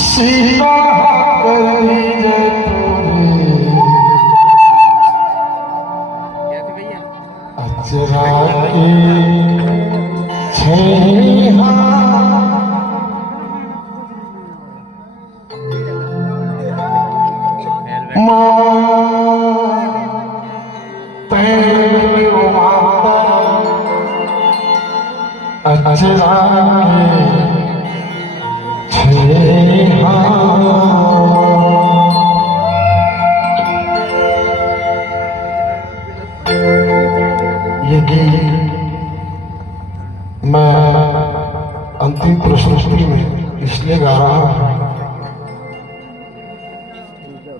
सीता करी जय तोरे अचरा के छैहा अचरा के मैं अंतिम प्रस्तुति में इसलिए गा रहा हूं,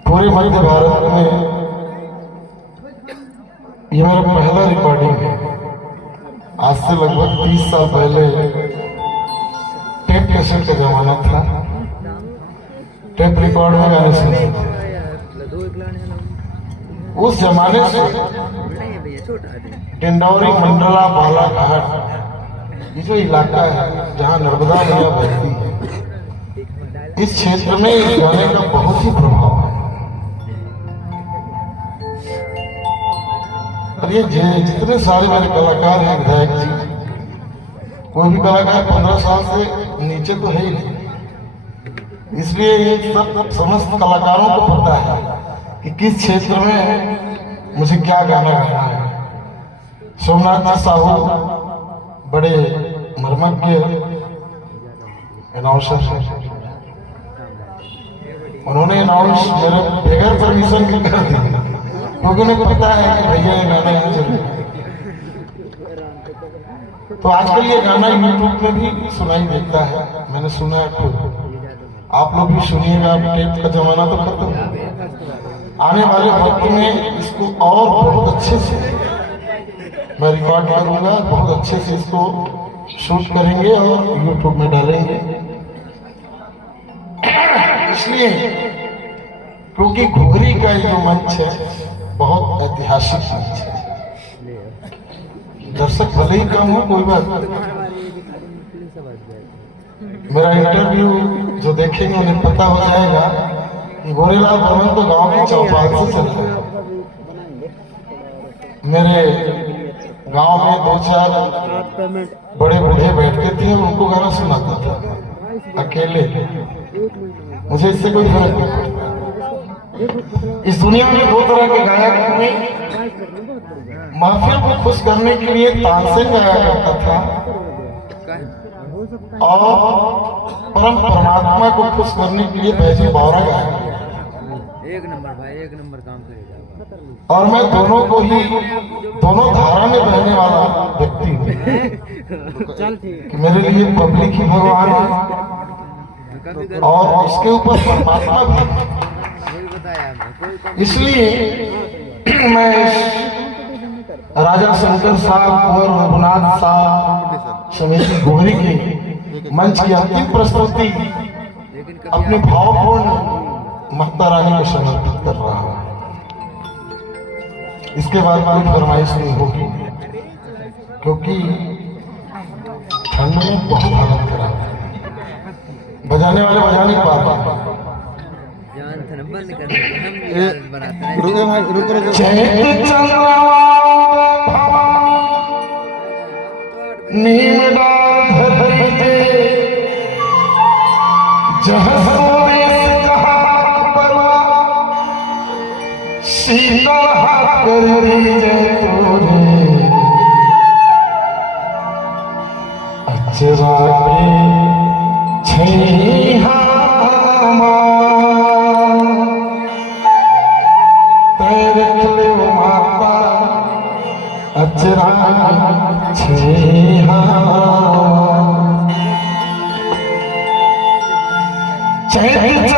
पूरे मध्य भारत में ये मेरा पहला रिकॉर्डिंग है। आज से लगभग 30 साल पहले टेप कैसेट का जमाना था, टेप रिकॉर्ड में गाने सुनते थे। उस जमाने से डिंडौरी मंडला बालाघाट ये जो इलाका है जहाँ नर्मदा मैया बहती है, इस क्षेत्र में इस गाने का बहुत ही प्रभाव है। और ये जितने सारे मेरे कलाकार हैं, विधायक जी, कोई भी कलाकार 15 साल से नीचे तो है ही नहीं, इसलिए ये सब समस्त कलाकारों को पता है कि किस क्षेत्र में मुझे क्या गाना गाना है। सोमनाथ साहू बड़े मर्मज्ञ अनाउंसर हैं, उन्होंने अनाउंस मेरे बगैर परमिशन के कर दी, क्योंकि उन्हें पता है कि भैया ये गाना यहाँ चलेगा। तो आजकल ये गाना यूट्यूब में भी सुनाई देता है, मैंने सुना है खुद। आप लोग भी सुनिएगा। टेप का जमाना तो खत्म, आने वाले वक्त में इसको और बहुत अच्छे से मैं रिकॉर्ड करूंगा, बहुत अच्छे से इसको शूट करेंगे और यूट्यूब में डालेंगे। इसलिए क्योंकि घुघरी का जो मंच है बहुत ऐतिहासिक मंच है। दर्शक भले ही कम हो, कोई बात नहीं। मेरा इंटरव्यू जो देखेंगे उन्हें पता हो जाएगा कि गोरेलाल बर्मन तो गांव के चौपाल से चलता है। मेरे गांव में 2-4 बड़े बूढ़े बैठते थे, उनको गाना सुनाता था अकेले। मुझे इससे कोई फर्क नहीं पड़ता। इस दुनिया में 2 तरह के गायक हुए। महफिल को खुश करने के लिए तानसेन गाया करता था और परम परमात्मा को खुश करने के लिए बैजू बावरा गाया। एक नंबर भाई, एक नंबर काम करेगा। और मैं दोनों को ही, दोनों धारा में बहने वाला व्यक्ति हूँ कि मेरे लिए पब्लिक ही भगवान है और उसके ऊपर परमात्मा भी। इसलिए मैं राजा शंकर साहब और रघुनाथ साहब समिति घुघरी के मंच की अंतिम प्रस्तुति अपने भावपूर्ण माता रानी को समर्पित कर रहा हूं। इसके बाद कोई फरमाइश नहीं होगी, क्योंकि ठंड में बहुत हालत खराब है। बजाने वाले बजा नहीं पा रहे। नीम डाल धरती सीता करी जय तोरे अचरा के छैहा तैर खले माता अचरा छैहा चैत